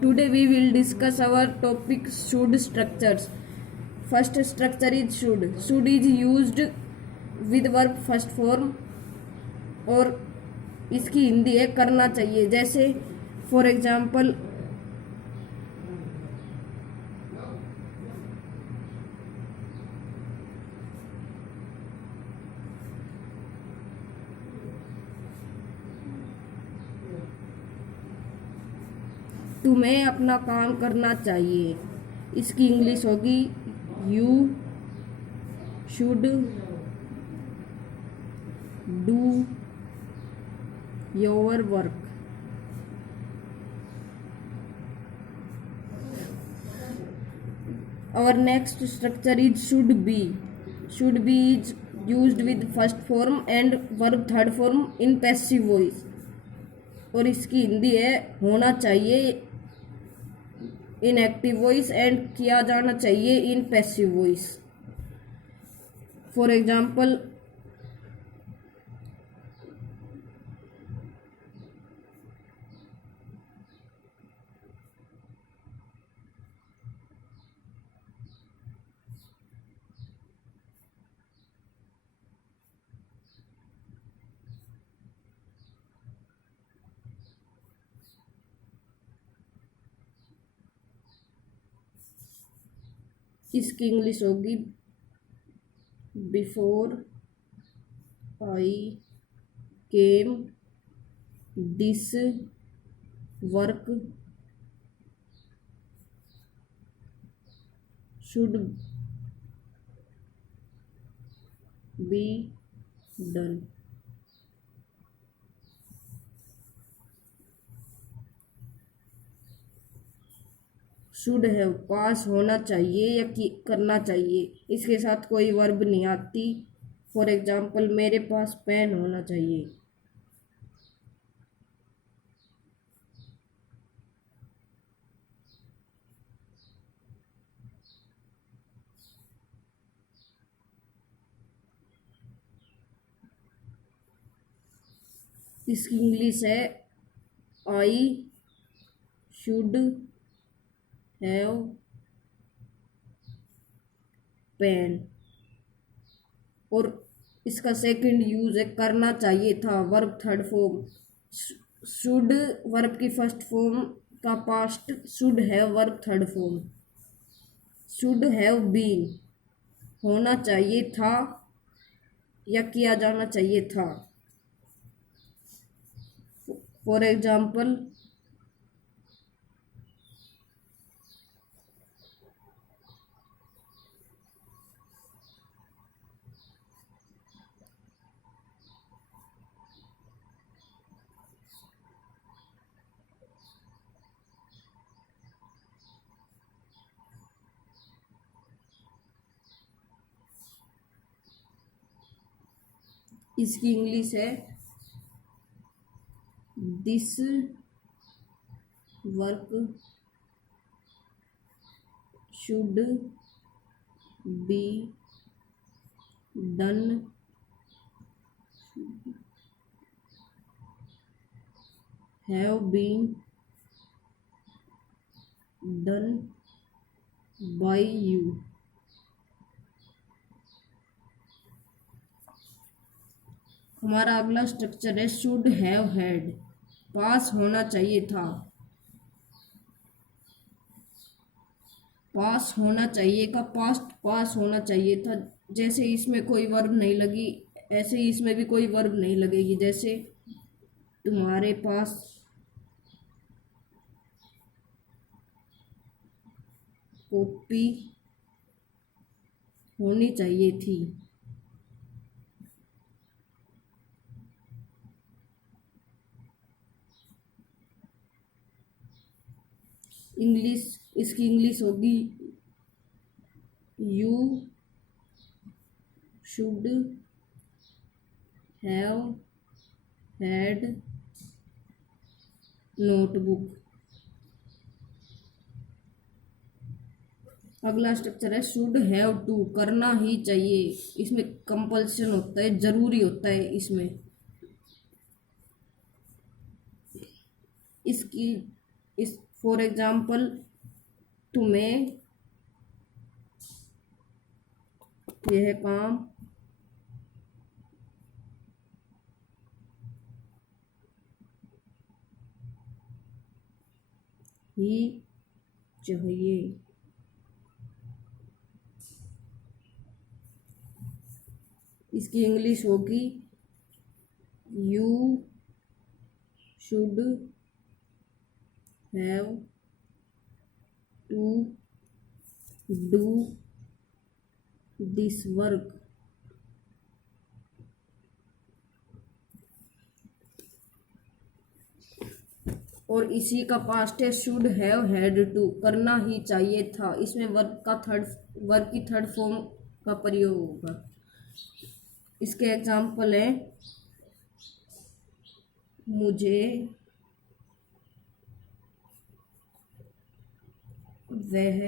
Today we will discuss our topic should structures. First structure is should. Should is used with verb first form और इसकी हिंदी है करना चाहिए. जैसे for example तुम्हें अपना काम करना चाहिए. इसकी इंग्लिश होगी you should do your work. Our next structure is should be. Should be is used with first form and verb third form in passive voice. और इसकी हिंदी है होना चाहिए इन एक्टिव वॉइस एंड किया जाना चाहिए in passive voice. For example इसकी English होगी before I came this work should be done. Should have पास होना चाहिए या करना चाहिए. इसके साथ कोई वर्ब नहीं आती. फॉर एग्जाम्पल मेरे पास पेन होना चाहिए. इसकी इंग्लिश है आई शुड हैव पेन. और इसका सेकंड यूज है करना चाहिए था verb third form. Should verb की फर्स्ट फॉर्म का past. Should have verb third form. Should have been होना चाहिए था या किया जाना चाहिए था. फॉर एग्जाम्पल इसकी इंग्लिश है this work should be done have been done by you. हमारा अगला स्ट्रक्चर है शुड हैव हैड. पास होना चाहिए था. पास होना चाहिए का पास्ट पास होना चाहिए था. जैसे इसमें कोई वर्ब नहीं लगी ऐसे ही इसमें भी कोई वर्ब नहीं लगेगी. जैसे तुम्हारे पास कॉपी होनी चाहिए थी. इंग्लिश इसकी इंग्लिश होगी you should have had notebook. अगला स्ट्रक्चर है शुड हैव टू. करना ही चाहिए. इसमें कंपल्सन होता है जरूरी होता है. इसमें इसकी इस फॉर एग्जाम्पल, तुम्हें यह काम ही चाहिए। इसकी इंग्लिश होगी you should have to do this work. और इसी का पास्ट है शुड हैव हैड टू, करना ही चाहिए था। इसमें वर्ब की थर्ड फॉर्म का प्रयोग होगा। इसके एग्जाम्पल है, मुझे वह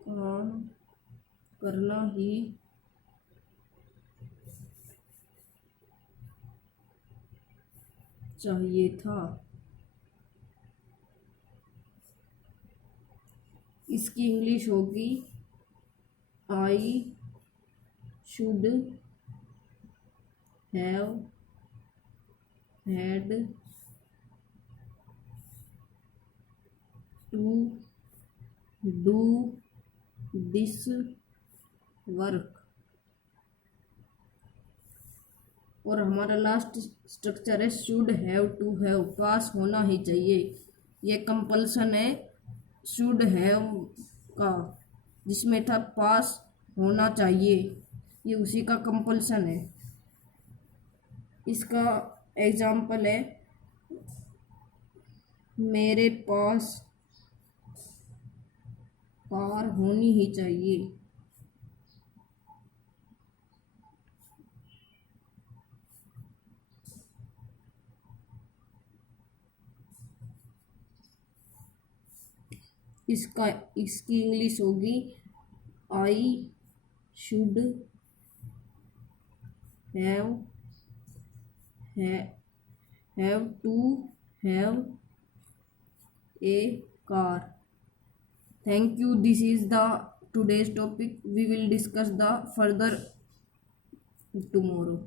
काम करना ही चाहिए था। इसकी इंग्लिश होगी I should have had to do this work. और हमारा लास्ट स्ट्रक्चर है शुड हैव टू हैव, पास होना ही चाहिए। ये कंपल्सन है शुड हैव का, जिसमें था पास होना चाहिए, ये उसी का कंपल्सन है। इसका एग्जाम्पल है, मेरे पास कार होनी ही चाहिए। इसकी इंग्लिश होगी I should have to have a car. Thank you. This is the today's topic. We will discuss the further tomorrow.